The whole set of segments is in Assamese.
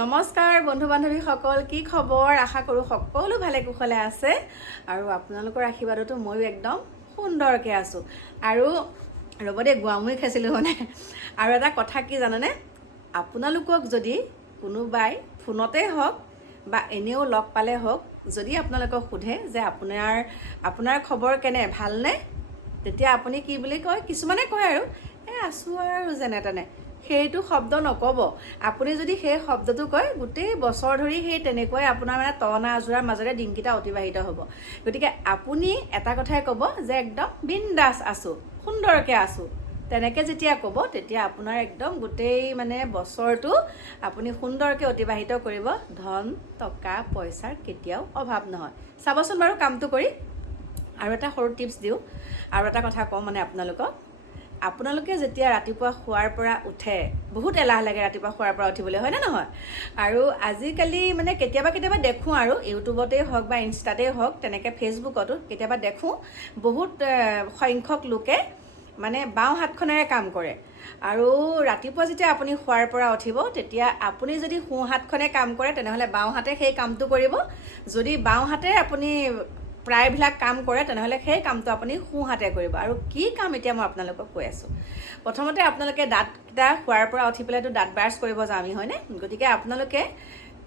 নমস্কাৰ বন্ধু বান্ধৱীসকল কি খবৰ? আশা কৰোঁ সকলো ভালে কুশলে আছে। আৰু আপোনালোকৰ আশীৰ্বাদতো ময়ো একদম সুন্দৰকৈ আছোঁ। আৰু ৰ'ব দেই গোৱামুৰি খাইছিলোঁ মানে। আৰু এটা কথা কি জানেনে? আপোনালোকক যদি কোনোবাই ফোনতে হওক বা এনেও লগ পালে হওক যদি আপোনালোকক সোধে যে আপোনাৰ আপোনাৰ খবৰ কেনে ভালনে? তেতিয়া আপুনি কি বুলি কয়? কিছুমানে কয় আৰু এই আছোঁ আৰু যেনে তেনে। সেইটো শব্দ নক'ব। আপুনি যদি সেই শব্দটো কয় গোটেই বছৰ ধৰি সেই তেনেকৈ আপোনাৰ মানে তনা আজোৰাৰ মাজেৰে দিনকেইটা অতিবাহিত হ'ব। গতিকে আপুনি এটা কথাই ক'ব যে একদম বিন্দাছ আছোঁ সুন্দৰকৈ আছোঁ। তেনেকৈ যেতিয়া ক'ব তেতিয়া আপোনাৰ একদম গোটেই মানে বছৰটো আপুনি সুন্দৰকৈ অতিবাহিত কৰিব। ধন টকা পইচাৰ কেতিয়াও অভাৱ নহয়। চাবচোন বাৰু কামটো কৰি। আৰু এটা সৰু টিপছ দিওঁ। আৰু এটা কথা কওঁ মানে আপোনালোকক। আপোনালোকে যেতিয়া ৰাতিপুৱা শোৱাৰ পৰা উঠে বহুত এলাহ লাগে ৰাতিপুৱা শোৱাৰ পৰা উঠিবলৈ হয়নে নহয়? আৰু আজিকালি মানে কেতিয়াবা কেতিয়াবা দেখোঁ আৰু ইউটিউবতেই হওক বা ইনষ্টাতেই হওক তেনেকৈ ফেচবুকতো কেতিয়াবা দেখোঁ বহুত সংখ্যক লোকে মানে বাওঁ হাতখনেৰে কাম কৰে। আৰু ৰাতিপুৱা যেতিয়া আপুনি শোৱাৰ পৰা উঠিব তেতিয়া আপুনি যদি সোঁ হাতখনে কাম কৰে তেনেহ'লে বাওঁ হাতে সেই কামটো কৰিব। যদি বাওঁ হাতে আপুনি প্ৰায়বিলাক কাম কৰে তেনেহ'লে সেই কামটো আপুনি সোঁহাতে কৰিব। আৰু কি কাম এতিয়া মই আপোনালোকক কৈ আছোঁ? প্ৰথমতে আপোনালোকে দাঁতকেইটা শোৱাৰ পৰা উঠি পেলাইতো দাঁত ব্ৰাছ কৰিব যাওঁ আমি হয়নে? গতিকে আপোনালোকে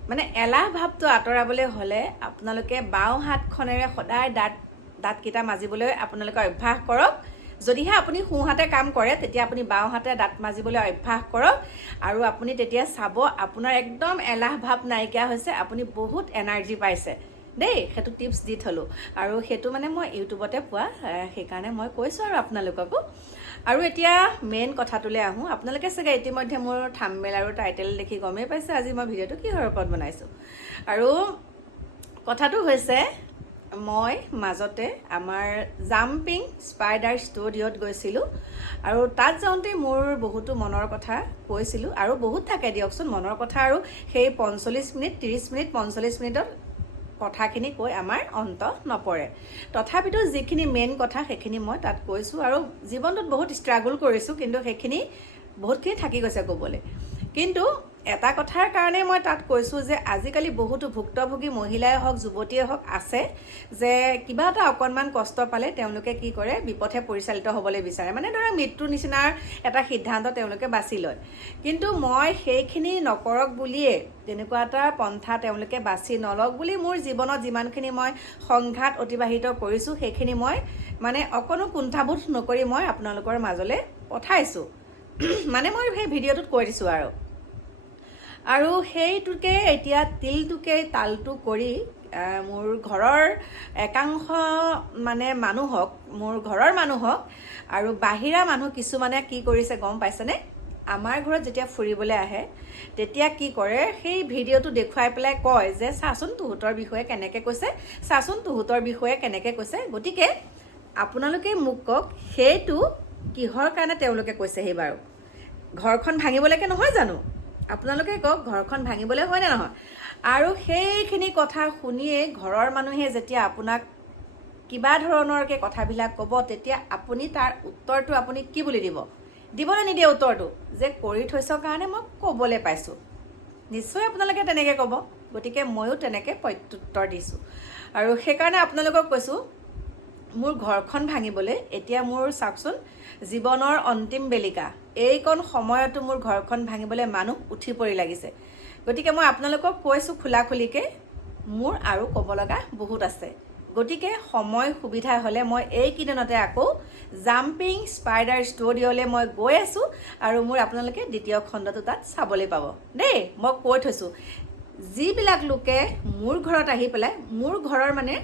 মানে এলাহ ভাৱটো আঁতৰাবলৈ হ'লে আপোনালোকে বাওঁ হাতখনেৰে সদায় দাঁত দাঁতকেইটা মাজিবলৈ আপোনালোকে অভ্যাস কৰক। যদিহে আপুনি সোঁহাতে কাম কৰে তেতিয়া আপুনি বাওঁহাতে দাঁত মাজিবলৈ অভ্যাস কৰক। আৰু আপুনি তেতিয়া চাব আপোনাৰ একদম এলাহ ভাৱ নাইকিয়া হৈছে আপুনি বহুত এনাৰ্জি পাইছে। দেই সেইটো টিপছ দি থলোঁ। আৰু সেইটো মানে মই ইউটিউবতে পোৱা সেইকাৰণে মই কৈছোঁ আৰু আপোনালোককো। আৰু এতিয়া মেইন কথাটোলৈ আহোঁ। আপোনালোকে চাগে ইতিমধ্যে মোৰ থাম্বেল আৰু টাইটেল দেখি গমেই পাইছে আজি মই ভিডিঅ'টো কিহৰ ওপৰত বনাইছোঁ। আৰু কথাটো হৈছে মই মাজতে আমাৰ জাম্পিং স্পাইডাৰ ষ্টুডিঅ'ত গৈছিলোঁ আৰু তাত যাওঁতে মোৰ বহুতো মনৰ কথা কৈছিলোঁ আৰু বহুত থাকে দিয়কচোন মনৰ কথা আৰু সেই পঞ্চল্লিছ মিনিট ত্ৰিছ মিনিট পঞ্চল্লিছ মিনিটত কথাখিনি কৈ আমাৰ অন্ত নপৰে। তথাপিতো যিখিনি মেইন কথা সেইখিনি মই তাত কৈছোঁ আৰু জীৱনটোত বহুত ষ্ট্ৰাগল কৰিছোঁ কিন্তু সেইখিনি বহুতখিনি থাকি গৈছে ক'বলৈ। কিন্তু এটা কথাৰ কাৰণে মই তাত কৈছোঁ যে আজিকালি বহুতো ভুক্তভোগী মহিলাই হওক যুৱতীয়ে হওক আছে যে কিবা এটা অকণমান কষ্ট পালে তেওঁলোকে কি কৰে বিপথে পৰিচালিত হ'বলৈ বিচাৰে। মানে ধৰক মৃত্যুৰ নিচিনাৰ এটা সিদ্ধান্ত তেওঁলোকে বাছি লয়। কিন্তু মই সেইখিনি নকৰক বুলিয়ে তেনেকুৱা এটা পন্থা তেওঁলোকে বাছি নলওক বুলি মোৰ জীৱনত যিমানখিনি মই সংঘাত অতিবাহিত কৰিছোঁ সেইখিনি মই মানে অকণো কুণ্ঠাবোধ নকৰি মই আপোনালোকৰ মাজলৈ পঠাইছোঁ। মানে মই সেই ভিডিঅ'টোত কৈ দিছোঁ আৰু। আৰু সেইটোকে এতিয়া তিলটোকে তালটো কৰি মোৰ ঘৰৰ একাংশ মানে মানুহক মোৰ ঘৰৰ মানুহক আৰু বাহিৰা মানুহ কিছুমানে কি কৰিছে গম পাইছেনে? আমাৰ ঘৰত যেতিয়া ফুৰিবলৈ আহে তেতিয়া কি কৰে সেই ভিডিঅ'টো দেখুৱাই পেলাই কয় যে চাচোন তুহঁতৰ বিষয়ে কেনেকৈ কৈছে? চাচোন তুহঁতৰ বিষয়ে কেনেকৈ কৈছে? গতিকে আপোনালোকে মোক কওক সেইটো কিহৰ কাৰণে তেওঁলোকে কৈছে সেই বাৰু? ঘৰখন ভাঙিবলৈকে নহয় জানো? আপোনালোকে কওক ঘৰখন ভাঙিবলৈ হয়নে নহয়? আৰু সেইখিনি কথা শুনিয়েই ঘৰৰ মানুহে যেতিয়া আপোনাক কিবা ধৰণৰকৈ কথাবিলাক ক'ব তেতিয়া আপুনি তাৰ উত্তৰটো আপুনি কি বুলি দিব? দিবলৈ নিদিয়ে উত্তৰটো? যে কৰি থৈছ কাৰণে মই ক'বলৈ পাইছোঁ। নিশ্চয় আপোনালোকে তেনেকৈ ক'ব গতিকে ময়ো তেনেকৈ প্ৰত্যুত্তৰ দিছোঁ। আৰু সেইকাৰণে আপোনালোকক কৈছোঁ মোৰ ঘৰখন ভাঙিবলৈ এতিয়া মোৰ চাওকচোন জীৱনৰ অন্তিম বেলিকা। এইকণ সময়তো মোৰ ঘৰখন ভাঙিবলৈ মানুহ উঠি পৰি লাগিছে। গতিকে মই আপোনালোকক কৈছোঁ খোলা খুলিকৈ মোৰ আৰু ক'ব লগা বহুত আছে। গতিকে সময় সুবিধা হ'লে মই এইকেইদিনতে আকৌ জাম্পিং স্পাইডাৰ ষ্টুডিঅ'লৈ মই গৈ আছোঁ আৰু মোৰ আপোনালোকে দ্বিতীয় খণ্ডটো তাত চাবলৈ পাব। দেই মই কৈ থৈছোঁ যিবিলাক লোকে মোৰ ঘৰত আহি পেলাই মোৰ ঘৰৰ মানে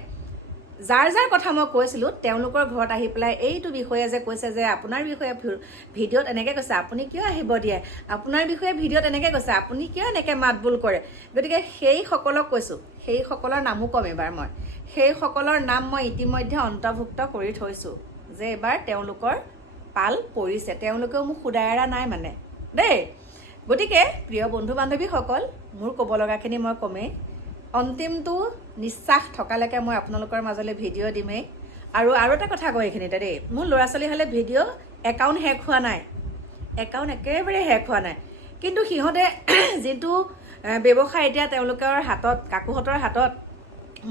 যাৰ যাৰ কথা মই কৈছিলোঁ তেওঁলোকৰ ঘৰত আহি পেলাই এইটো বিষয়ে যে কৈছে যে আপোনাৰ বিষয়ে ভিডিঅ'ত এনেকৈ কৈছে আপুনি কিয় আহিব দিয়ে? আপোনাৰ বিষয়ে ভিডিঅ'ত এনেকৈ কৈছে আপুনি কিয় এনেকৈ মাত বোল কৰে? গতিকে সেইসকলক কৈছোঁ সেইসকলৰ নামো ক'ম এইবাৰ মই। সেইসকলৰ নাম মই ইতিমধ্যে অন্তৰ্ভুক্ত কৰি থৈছোঁ যে এইবাৰ তেওঁলোকৰ পাল পৰিছে। তেওঁলোকেও মোক শুদাই এৰা নাই মানে। দেই। গতিকে প্ৰিয় বন্ধু বান্ধৱীসকল মোৰ ক'ব লগাখিনি মই ক'মেই। অন্তিমটো নিশ্বাস থকালৈকে মই আপোনালোকৰ মাজলৈ ভিডিঅ' দিমেই। আৰু আৰু এটা কথা কওঁ এইখিনিতে দেই মোৰ ল'ৰা ছোৱালী হ'লে ভিডিঅ' একাউণ্ট শেষ হোৱা নাই। একাউণ্ট একেবাৰে শেষ হোৱা নাই। কিন্তু সিহঁতে যিটো ব্যৱসায় এতিয়া তেওঁলোকৰ হাতত কাকুহঁতৰ হাতত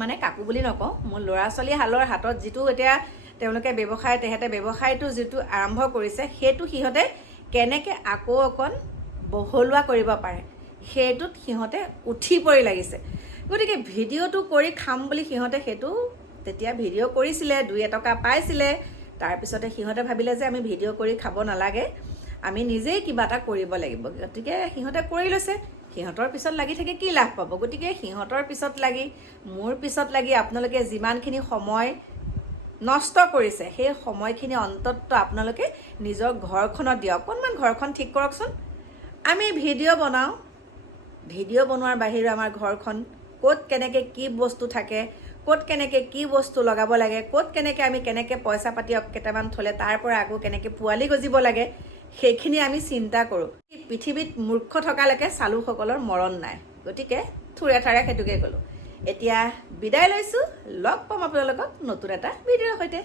মানে কাকু বুলি নকওঁ মোৰ ল'ৰা ছোৱালী হালৰ হাতত যিটো এতিয়া তেওঁলোকে ব্যৱসায় তেহেঁতে ব্যৱসায়টো যিটো আৰম্ভ কৰিছে সেইটো সিহঁতে কেনেকৈ আকৌ অকণ বহলোৱা কৰিব পাৰে সেইটোত সিহঁতে উঠি পৰি লাগিছে। গতিকে ভিডিঅ'টো কৰি খাম বুলি সিহঁতে সেইটো তেতিয়া ভিডিঅ' কৰিছিলে দুই এটকা পাইছিলে। তাৰপিছতে সিহঁতে ভাবিলে যে আমি ভিডিঅ' কৰি খাব নালাগে। আমি নিজেই কিবা এটা কৰিব লাগিব। গতিকে সিহঁতে কৰি লৈছে। সিহঁতৰ পিছত লাগি থাকে কি লাভ পাব? গতিকে সিহঁতৰ পিছত লাগি মোৰ পিছত লাগি আপোনালোকে যিমানখিনি সময় নষ্ট কৰিছে সেই সময়খিনি অন্তত আপোনালোকে নিজৰ ঘৰখনত দিয়ক। অকণমান ঘৰখন ঠিক কৰকচোন। আমি ভিডিঅ' বনাওঁ। ভিডিঅ' বনোৱাৰ বাহিৰে আমাৰ ঘৰখন ক'ত কেনেকৈ কি বস্তু থাকে, ক'ত কেনেকৈ কি বস্তু লগাব লাগে, ক'ত কেনেকৈ আমি কেনেকৈ পইচা পাতি কেইটামান থ'লে তাৰ পৰা আকৌ কেনেকৈ পোৱালি গজিব লাগে, সেইখিনি আমি চিন্তা কৰোঁ। পৃথিৱীত মূৰ্খ থকালৈকে চালুসকলৰ মৰণ নাই। গতিকে থোৰে থাৰে সেইটোকে ক'লোঁ। এতিয়া বিদায় লৈছোঁ। লগ পাম আপোনালোকক নতুন এটা ভিডিঅ'ৰ সৈতে।